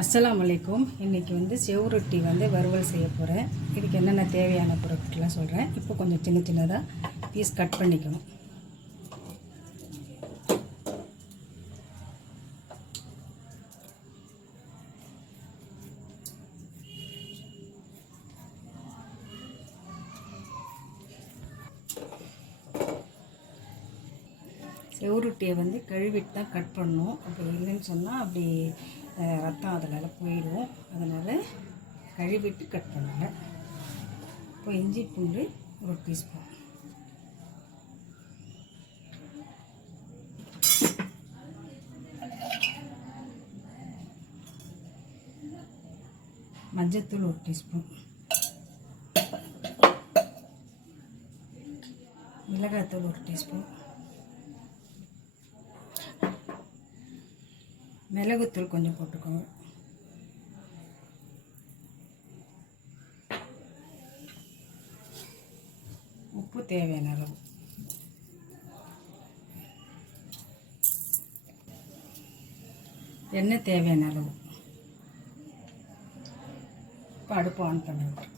அஸ்ஸலாமு அலைக்கும். இன்றைக்கி செவ்வொட்டி வறுவல் செய்ய போகிறேன். இதுக்கு என்னென்ன தேவையான பொருட்கள்லாம் சொல்கிறேன். இப்போ கொஞ்சம் சின்ன சின்னதாக பீஸ் கட் பண்ணிக்கணும். செவ்வொட்டியை கழுவிட்டு தான் கட் பண்ணணும். அப்படி இல்லைன்னு சொன்னால் அப்படி ரத்தம் அதில் போயிடும். அதனால் கழுவிட்டு கட் பண்ணுங்க. இப்போ இஞ்சி பூண்டு ஒரு டீஸ்பூன், மஞ்சத்தூள் ஒரு டீஸ்பூன், மிளகாய்த்தூள் ஒரு டீஸ்பூன், மிளகுத்தூள் கொஞ்சம் போட்டுக்கோங்க, உப்பு தேவையான அளவு, எண்ணெய் தேவையான அளவு. இப்போ அடுப்பு ஆன் பண்ணுங்க.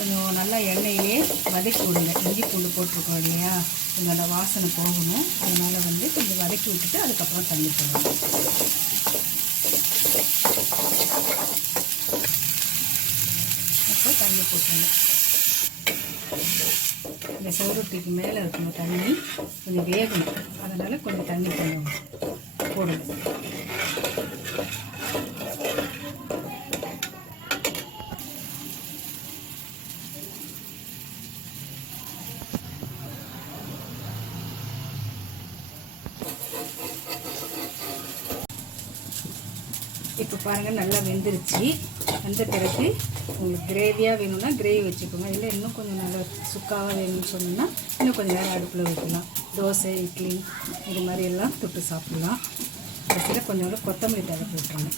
கொஞ்சம் நல்லா எண்ணெயிலே வதக்கி விடுங்க. இஞ்சி பூண்டு போட்டிருக்கோம் இல்லையா, இதோட வாசனை போகணும். அதனால் கொஞ்சம் வதக்கி விட்டுட்டு அதுக்கப்புறம் தண்ணி போடணும். அப்போ தண்ணி போட்டுருங்க. இந்த செவ்வொட்டிக்கு மேலே இருக்கணும் தண்ணி, கொஞ்சம் வேகணும். அதனால் கொஞ்சம் தண்ணி கொஞ்சம் போடுங்க. இப்போ பாருங்கள், நல்லா வெந்துருச்சு. வெந்த பிறகு உங்களுக்கு கிரேவியாக வேணும்னா கிரேவி வச்சுக்கோங்க. இல்லை இன்னும் கொஞ்சம் நல்லா சுக்காவாக வேணும்னு சொன்னோன்னா இன்னும் கொஞ்சம் நேரம் அடுப்பில் வைக்கலாம். தோசை, இட்லி இது மாதிரி எல்லாம் தொட்டு சாப்பிட்லாம். கடைசியில் கொஞ்சம் கொத்தமல்லி தழை போட்டுருங்க.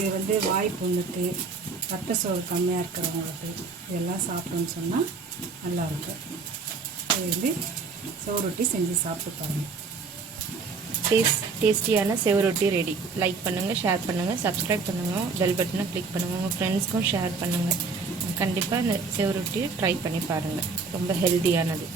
இது வாய் புண்ணுக்கு, ரத்த சோறு கம்மியாக இருக்கிறவங்களுக்கு இதெல்லாம் சாப்பிட்டோன்னு சொன்னால் நல்லாயிருக்கும். இது செவ்வொட்டி செஞ்சு சாப்பிட்டு பாருங்கள். டேஸ்டியான செவ்வொட்டி ரெடி. லைக் பண்ணுங்கள், ஷேர் பண்ணுங்கள், சப்ஸ்கிரைப் பண்ணுங்கள், பெல் பட்டனை கிளிக் பண்ணுங்கள். உங்கள் ஃப்ரெண்ட்ஸ்க்கும் ஷேர் பண்ணுங்கள். கண்டிப்பாக இந்த செவ்வொட்டி ட்ரை பண்ணி பாருங்கள். ரொம்ப ஹெல்த்தியானது.